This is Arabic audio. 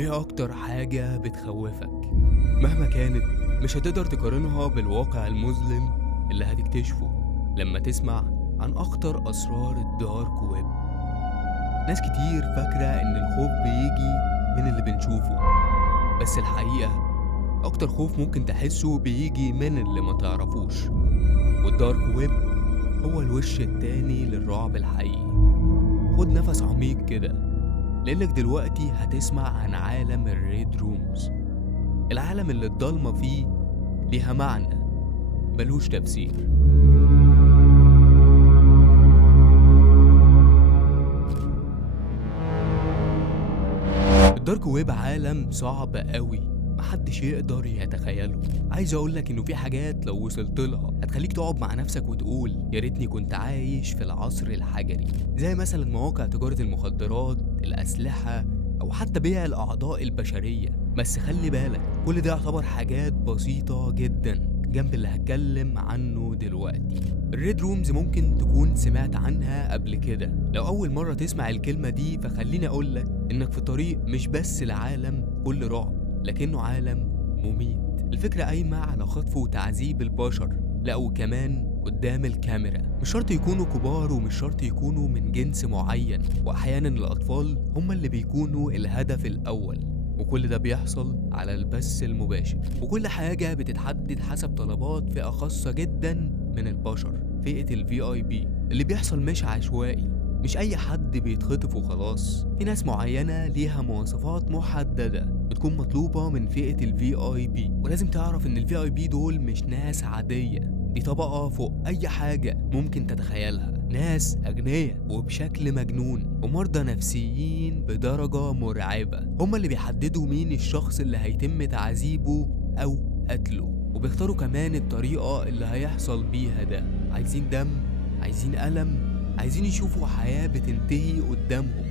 ايه اكتر حاجة بتخوفك؟ مهما كانت مش هتقدر تقارنها بالواقع المظلم اللي هتكتشفه لما تسمع عن اخطر اسرار الدارك ويب. ناس كتير فاكرة ان الخوف بيجي من اللي بنشوفه، بس الحقيقة اكتر خوف ممكن تحسه بيجي من اللي ما تعرفوش. والدارك ويب هو الوش التاني للرعب الحقيقي. خد نفس عميق كده، لأنك دلوقتي هتسمع عن عالم الريد رومز، العالم اللي الضلمة فيه ليها معنى ملوش تفسير. الدارك ويب عالم صعب قوي، محدش يقدر يتخيله. عايز اقولك انه في حاجات لو وصلت لها هتخليك تقعد مع نفسك وتقول يا ريتني كنت عايش في العصر الحجري، زي مثلا مواقع تجارة المخدرات، الأسلحة، أو حتى بيع الأعضاء البشرية. بس خلي بالك، كل ده يعتبر حاجات بسيطة جدا جنب اللي هتكلم عنه دلوقتي. الريد رومز ممكن تكون سمعت عنها قبل كده. لو أول مرة تسمع الكلمة دي فخليني أقولك إنك في طريق مش بس لعالم كل رعب، لكنه عالم مميت. الفكرة قايمة على خطف وتعذيب البشر، لا وكمان قدام الكاميرا. مش شرط يكونوا كبار ومش شرط يكونوا من جنس معين، وأحيانا الأطفال هم اللي بيكونوا الهدف الأول. وكل ده بيحصل على البث المباشر، وكل حاجة بتتحدد حسب طلبات فئة خاصة جدا من البشر، فئة ال VIP. اللي بيحصل مش عشوائي، مش أي حد بيتخطف وخلاص. في ناس معينة ليها مواصفات محددة بتكون مطلوبة من فئة ال VIP. ولازم تعرف إن ال VIP دول مش ناس عادية، دي طبقة فوق أي حاجة ممكن تتخيلها. ناس أغنياء وبشكل مجنون، ومرضى نفسيين بدرجة مرعبة. هما اللي بيحددوا مين الشخص اللي هيتم تعذيبه أو قتله، وبيختاروا كمان الطريقة اللي هيحصل بيها ده. عايزين دم، عايزين ألم، عايزين يشوفوا حياة بتنتهي قدامهم.